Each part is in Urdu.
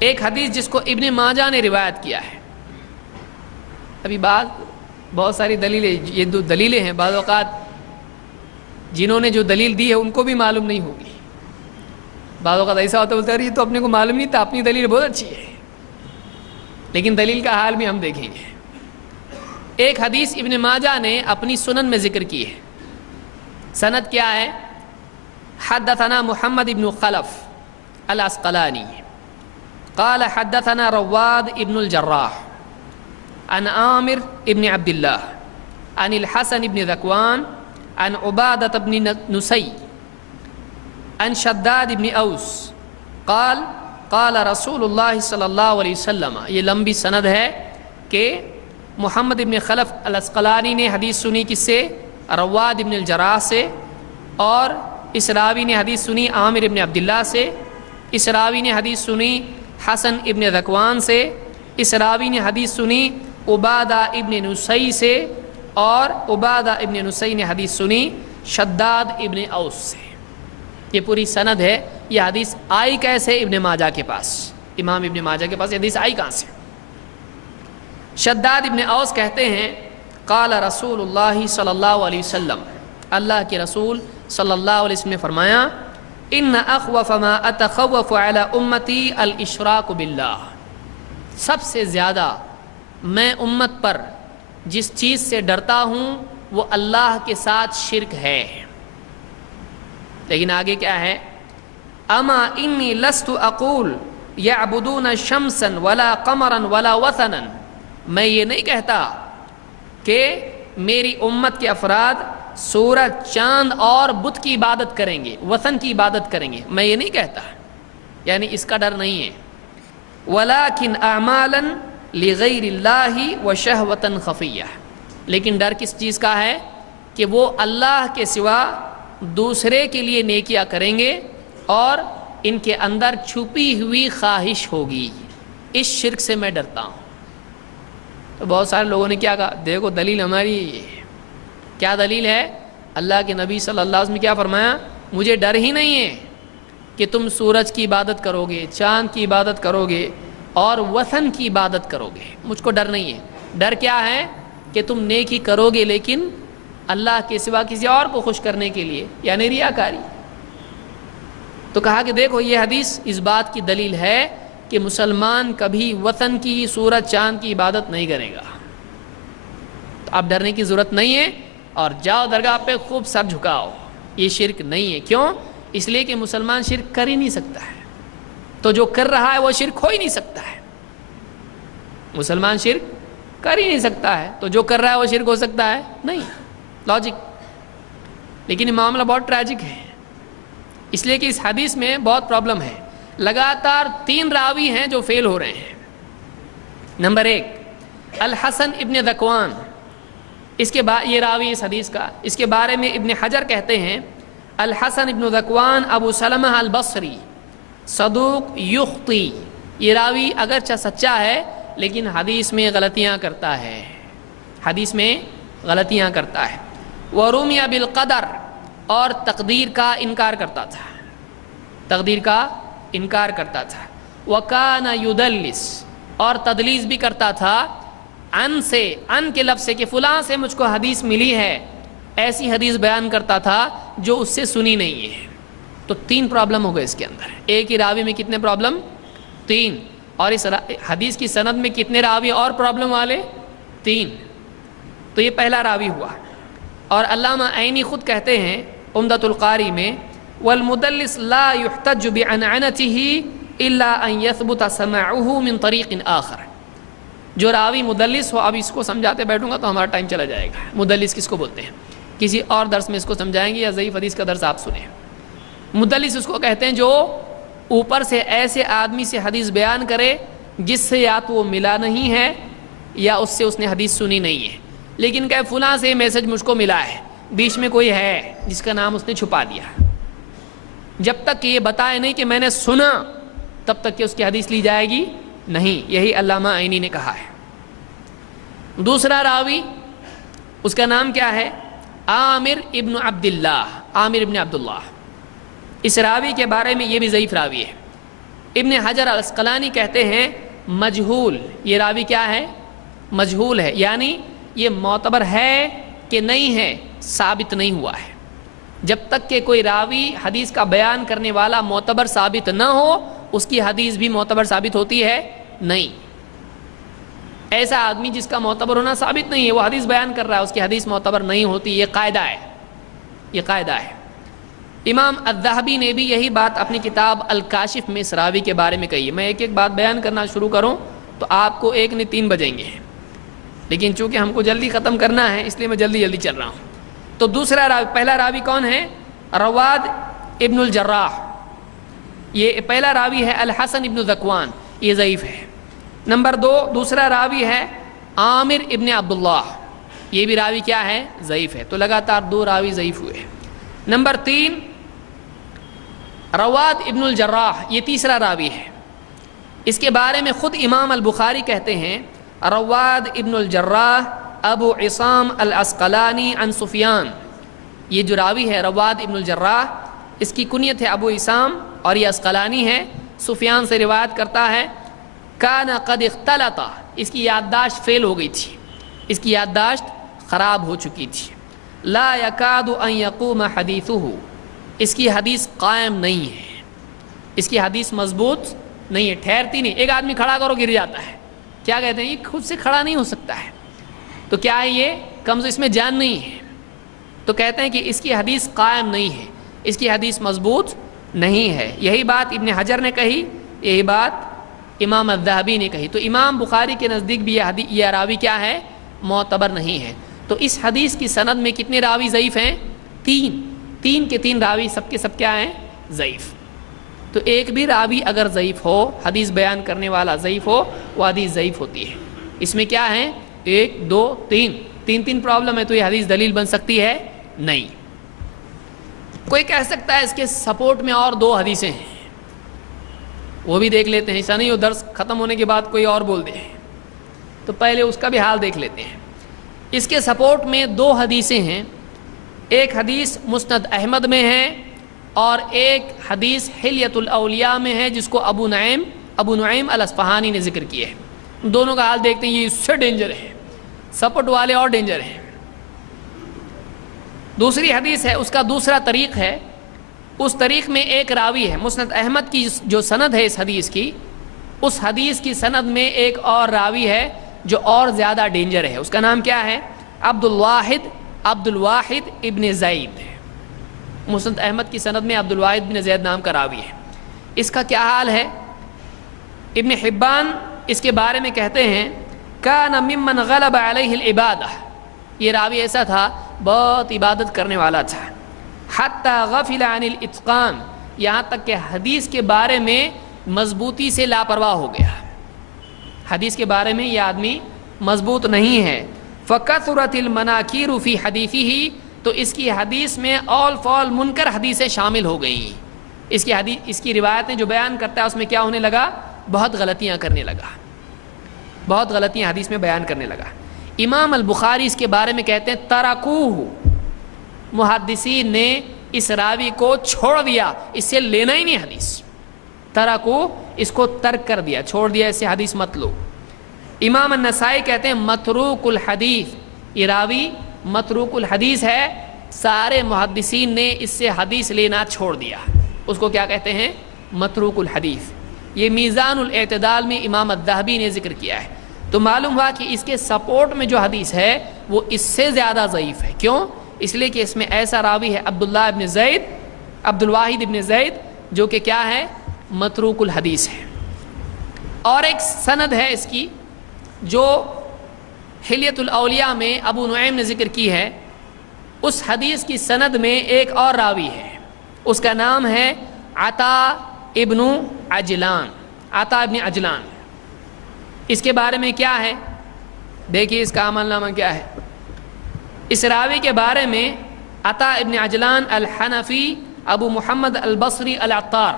ایک حدیث جس کو ابن ماجہ نے روایت کیا ہے. ابھی بہت ساری دلیلیں، یہ دو دلیلیں ہیں، بعض اوقات جنہوں نے جو دلیل دی ہے ان کو بھی معلوم نہیں ہوگی. بعض اوقات ایسا ہوتا بولتا ہے یہ تو اپنے کو معلوم نہیں تھا، اپنی دلیل بہت اچھی ہے، لیکن دلیل کا حال بھی ہم دیکھیں گے. ایک حدیث ابن ماجہ نے اپنی سنن میں ذکر کی ہے. سند کیا ہے؟ حدثنا محمد ابن خلف العسقلانی قال حدثنا رواد ابن الجراح عن عامر ابن عبد الله عن الحسن ابن ذكوان عن عبادة بن نسي عن شداد ابن اوس قال قال رسول اللہ صلی اللہ علیہ وسلم. یہ لمبی سند ہے کہ محمد ابن خلف العسقلانی نے حدیث سنی کس سے؟ رواد ابن الجراح سے. اور اس راوی نے حدیث سنی عامر ابن عبداللہ سے. اس راوی نے حدیث سنی حسن ابن ذکوان سے. اس راوی نے حدیث سنی عبادہ ابن نسی سے. اور عبادہ ابن نسی نے حدیث سنی شداد ابن اوس سے. یہ پوری سند ہے. یہ حدیث آئی کیسے؟ ابن ماجہ کے پاس، امام ابن ماجہ کے پاس یہ حدیث آئی کہاں سے؟ شداد ابن اوس کہتے ہیں قال رسول اللہ صلی اللہ علیہ وسلم، اللہ کے رسول صلی اللہ علیہ وسلم نے فرمایا ان اخوف ما اتخوف علی امتی الاشراک باللہ. سب سے زیادہ میں امت پر جس چیز سے ڈرتا ہوں وہ اللہ کے ساتھ شرک ہے. لیکن آگے کیا ہے؟ اما انی لست اقول یعبدون شمسا ولا قمرا ولا وثنا. میں یہ نہیں کہتا کہ میری امت کے افراد سورج، چاند اور بت کی عبادت کریں گے، وثن کی عبادت کریں گے. میں یہ نہیں کہتا، یعنی اس کا ڈر نہیں ہے. ولیکن اعمالا لغیر اللہ وشہوتا خفیہ. لیکن ڈر کس چیز کا ہے؟ کہ وہ اللہ کے سوا دوسرے کے لیے نیکیاں کریں گے اور ان کے اندر چھپی ہوئی خواہش ہوگی. اس شرک سے میں ڈرتا ہوں. تو بہت سارے لوگوں نے کیا کہا؟ دیکھو دلیل ہماری یہ ہے. کیا دلیل ہے؟ اللہ کے نبی صلی اللہ علیہ وسلم نے کیا فرمایا؟ مجھے ڈر ہی نہیں ہے کہ تم سورج کی عبادت کرو گے، چاند کی عبادت کرو گے اور وثن کی عبادت کرو گے. مجھ کو ڈر نہیں ہے. ڈر کیا ہے؟ کہ تم نیکی کرو گے لیکن اللہ کے سوا کسی اور کو خوش کرنے کے لیے، یعنی ریاکاری. تو کہا کہ دیکھو یہ حدیث اس بات کی دلیل ہے کہ مسلمان کبھی وطن کی، سورج چاند کی عبادت نہیں کرے گا. تو اب ڈرنے کی ضرورت نہیں ہے اور جاؤ درگاہ پہ خوب سر جھکاؤ. یہ شرک نہیں ہے. کیوں؟ اس لیے کہ مسلمان شرک کر ہی نہیں سکتا ہے. تو جو کر رہا ہے وہ شرک ہو ہی نہیں سکتا ہے. مسلمان شرک کر ہی نہیں سکتا ہے، تو جو کر رہا ہے وہ شرک ہو سکتا ہے؟ نہیں. لاجک. لیکن یہ معاملہ بہت ٹریجک ہے، اس لیے کہ اس حدیث میں بہت پرابلم ہے. لگاتار 3 راوی ہیں جو فیل ہو رہے ہیں. نمبر 1 الحسن ابن ذکوان. اس کے بعد یہ راوی اس حدیث کا، اس کے بارے میں ابن حجر کہتے ہیں الحسن ابن ذکوان ابو سلمہ البصری صدوق یخطی. یہ راوی اگرچہ سچا ہے لیکن حدیث میں غلطیاں کرتا ہے. حدیث میں غلطیاں کرتا ہے. ورومی بالقدر، اور تقدیر کا انکار کرتا تھا. تقدیر کا انکار کرتا تھا. وکان یدلس، اور تدلیس بھی کرتا تھا. ان سے، ان کے لفظ سے کہ فلاں سے مجھ کو حدیث ملی ہے، ایسی حدیث بیان کرتا تھا جو اس سے سنی نہیں ہے. تو 3 پرابلم ہو گئے اس کے اندر. ایک ہی راوی میں کتنے پرابلم؟ 3. اور اس حدیث کی سند میں کتنے راوی اور پرابلم والے؟ 3. تو یہ پہلا راوی ہوا. اور علامہ عینی خود کہتے ہیں عمدۃ القاری میں والمدلس لا يحتج بعنعنته الا ان يثبت سماعه من طریق آخر. جو راوی مدلس ہو، اب اس کو سمجھاتے بیٹھوں گا تو ہمارا ٹائم چلا جائے گا. مدلس کس کو بولتے ہیں؟ کسی اور درس میں اس کو سمجھائیں گے، یا ضعیف حدیث کا درس آپ سنیں. مدلس اس کو کہتے ہیں جو اوپر سے ایسے آدمی سے حدیث بیان کرے جس سے یا تو وہ ملا نہیں ہے یا اس سے اس نے حدیث سنی نہیں ہے، لیکن کہ فلاں سے میسج مجھ کو ملا ہے، بیچ میں کوئی ہے جس کا نام اس نے چھپا دیا. جب تک کہ یہ بتائے نہیں کہ میں نے سنا تب تک کہ اس کی حدیث لی جائے گی نہیں. یہی علامہ عینی نے کہا ہے. دوسرا راوی اس کا نام کیا ہے؟ عامر ابن عبداللہ. عامر ابن عبداللہ. اس راوی کے بارے میں یہ بھی ضعیف راوی ہے. ابن حجر العسقلانی کہتے ہیں مجہول، یہ راوی کیا ہے؟ مجہول ہے، یعنی یہ معتبر ہے کہ نہیں ہے، ثابت نہیں ہوا ہے۔ جب تک کہ کوئی راوی حدیث کا بیان کرنے والا معتبر ثابت نہ ہو، اس کی حدیث بھی معتبر ثابت ہوتی ہے نہیں۔ ایسا آدمی جس کا معتبر ہونا ثابت نہیں ہے، وہ حدیث بیان کر رہا ہے، اس کی حدیث معتبر نہیں ہوتی، یہ قاعدہ ہے، یہ قاعدہ ہے۔ امام الذہبی نے بھی یہی بات اپنی کتاب الکاشف میں اس راوی کے بارے میں کہی ہے۔ میں ایک ایک بات بیان کرنا شروع کروں تو آپ کو 1 نہیں 3 بجیں گے، لیکن چونکہ ہم کو جلدی ختم کرنا ہے اس لیے میں جلدی چل رہا ہوں۔ تو دوسرا راوی، پہلا راوی کون ہے؟ رواد ابن الجراح، یہ پہلا راوی ہے الحسن ابن ذکوان، یہ ضعیف ہے۔ نمبر 2 دوسرا راوی ہے عامر ابن عبداللہ، یہ بھی راوی کیا ہے؟ ضعیف ہے۔ تو لگاتار 2 راوی ضعیف ہوئے۔ نمبر 3 رواد ابن الجراح، یہ تیسرا راوی ہے۔ اس کے بارے میں خود امام البخاری کہتے ہیں رواد ابن الجراح ابو عصام العسقلانی عن سفیان، یہ جو راوی ہے رواد ابن الجراح، اس کی کنیت ہے ابو عصام اور یہ عسقلانی ہے، سفیان سے روایت کرتا ہے۔ کان قد اختلط، اس کی یادداشت فیل ہو گئی تھی، اس کی یادداشت خراب ہو چکی تھی۔ لا یکاد ان یقوم حدیثہ، اس کی حدیث قائم نہیں ہے، اس کی حدیث مضبوط نہیں ہے، ٹھہرتی نہیں۔ ایک آدمی کھڑا کرو گر جاتا ہے، کیا کہتے ہیں؟ یہ خود سے کھڑا نہیں ہو سکتا ہے، تو کیا ہے؟ یہ کمز اس میں جان نہیں ہے، تو کہتے ہیں کہ اس کی حدیث قائم نہیں ہے، اس کی حدیث مضبوط نہیں ہے۔ یہی بات ابن حجر نے کہی، یہی بات امام الذہبی نے کہی۔ تو امام بخاری کے نزدیک بھی یہ راوی کیا ہے؟ معتبر نہیں ہے۔ تو اس حدیث کی سند میں کتنے راوی ضعیف ہیں؟ 3 کے 3 راوی سب کے سب کیا ہیں؟ ضعیف۔ تو ایک بھی راوی اگر ضعیف ہو، حدیث بیان کرنے والا ضعیف ہو، وہ حدیث ضعیف ہوتی ہے۔ اس میں کیا ہے؟ 1 2 3 پرابلم ہے، تو یہ حدیث دلیل بن سکتی ہے نہیں۔ کوئی کہہ سکتا ہے اس کے سپورٹ میں اور 2 حدیثیں ہیں، وہ بھی دیکھ لیتے ہیں، ایسا نہیں ہو درس ختم ہونے کے بعد کوئی اور بول دے، تو پہلے اس کا بھی حال دیکھ لیتے ہیں۔ اس کے سپورٹ میں 2 حدیثیں ہیں، ایک حدیث مسند احمد میں ہے اور ایک حدیث حلیۃ الاولیاء میں ہے، جس کو ابو نعیم الاصفہانی نے ذکر کیا ہے۔ دونوں کا حال دیکھتے ہیں، یہ اس سے ڈینجر ہے، سپورٹ والے اور ڈینجر ہیں۔ دوسری حدیث ہے، اس کا دوسرا طریق ہے، اس طریق میں ایک راوی ہے، مسند احمد کی جو سند ہے اس حدیث کی، اس حدیث کی سند میں ایک اور راوی ہے جو اور زیادہ ڈینجر ہے۔ اس کا نام کیا ہے؟ عبد الواحد ابن زید۔ مسند احمد کی سند میں عبد الواحد ابن زید نام کا راوی ہے۔ اس کا کیا حال ہے؟ ابن حبان اس کے بارے میں کہتے ہیں کان ممن غلب علیہ العبادہ، یہ راوی ایسا تھا بہت عبادت کرنے والا تھا، حتی غفل عن الاتقان، یہاں تک کہ حدیث کے بارے میں مضبوطی سے لاپرواہ ہو گیا، حدیث کے بارے میں یہ آدمی مضبوط نہیں ہے۔ فکثرت المناکیر فی حدیثہ، تو اس کی حدیث میں اول فال منکر حدیثیں شامل ہو گئیں، اس کی روایتیں جو بیان کرتا ہے اس میں کیا ہونے لگا؟ بہت غلطیاں کرنے لگا، بہت غلطیاں حدیث میں بیان کرنے لگا۔ امام البخاری اس کے بارے میں کہتے ہیں ترکوہ، محدثین نے اس راوی کو چھوڑ دیا، اس سے لینا ہی نہیں حدیث، ترکوہ، اس کو ترک کر دیا، چھوڑ دیا، اس سے حدیث مت لو۔ امام النسائی کہتے ہیں متروک الحدیث، یہ راوی متروک الحدیث ہے، سارے محدثین نے اس سے حدیث لینا چھوڑ دیا، اس کو کیا کہتے ہیں؟ متروک الحدیث۔ یہ میزان الاعتدال میں امام الذہبی نے ذکر کیا ہے۔ تو معلوم ہوا کہ اس کے سپورٹ میں جو حدیث ہے وہ اس سے زیادہ ضعیف ہے۔ کیوں؟ اس لیے کہ اس میں ایسا راوی ہے عبد الواحد ابن زید، جو کہ کیا ہے؟ متروک الحدیث ہے۔ اور ایک سند ہے اس کی جو حلیۃ الاولیاء میں ابو نعیم نے ذکر کی ہے، اس حدیث کی سند میں ایک اور راوی ہے، اس کا نام ہے عطا ابن عجلان۔ اس کے بارے میں کیا ہے؟ دیکھیے اس کا عمل نامہ کیا ہے۔ اس راوی کے بارے میں عطا ابن عجلان الحنفی ابو محمد البصری العطار،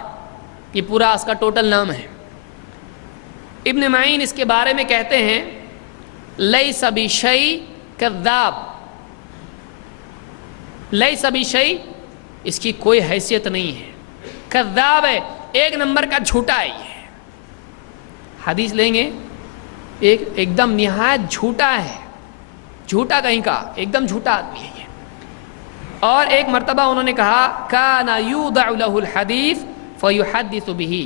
یہ پورا اس کا ٹوٹل نام ہے۔ ابن معین اس کے بارے میں کہتے ہیں لیس بشیء کذاب، لیس بشیء، اس کی کوئی حیثیت نہیں ہے، کذاب ہے، 1 نمبر کا جھوٹا ہے یہ، حدیث لیں گے ایک دم نہایت جھوٹا ہے، جھوٹا کہیں کا، ایک دم جھوٹا آدمی ہے یہ. اور ایک مرتبہ انہوں نے کہا کان یوضع له الحدیث فیحدث به،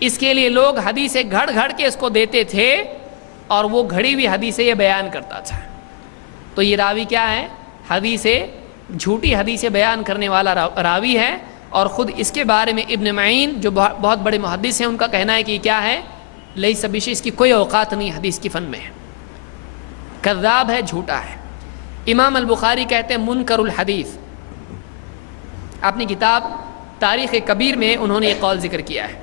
اس کے لیے لوگ حدیثیں گھڑ گھڑ کے اس کو دیتے تھے اور وہ گھڑی ہوئی حدیثیں یہ بیان کرتا تھا. تو یہ راوی کیا ہے؟ جھوٹی حدیثیں بیان کرنے والا راوی ہے. اور خود اس کے بارے میں ابن معین جو بہت بڑے محدث ہیں ان کا کہنا ہے کہ یہ کیا ہے؟ لیس بشیء، اس کی کوئی اوقات نہیں حدیث کی فن میں، کذاب ہے، جھوٹا ہے. امام البخاری کہتے ہیں منکر الحدیث، اپنی کتاب تاریخ کبیر میں انہوں نے یہ قول ذکر کیا ہے.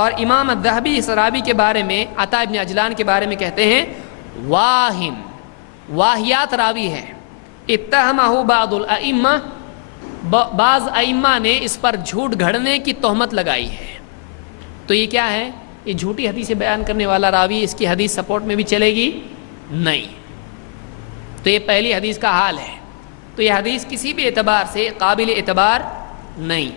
اور امام الذہبی اس راوی کے بارے میں، عطا ابن عجلان کے بارے میں کہتے ہیں واہم، واہیات راوی ہے. اتہمہ بعض الائمہ، بعض ائمہ نے اس پر جھوٹ گھڑنے کی تہمت لگائی ہے. تو یہ کیا ہے؟ یہ جھوٹی حدیثیں بیان کرنے والا راوی، اس کی حدیث سپورٹ میں بھی چلے گی نہیں. تو یہ پہلی حدیث کا حال ہے. تو یہ حدیث کسی بھی اعتبار سے قابل اعتبار نہیں.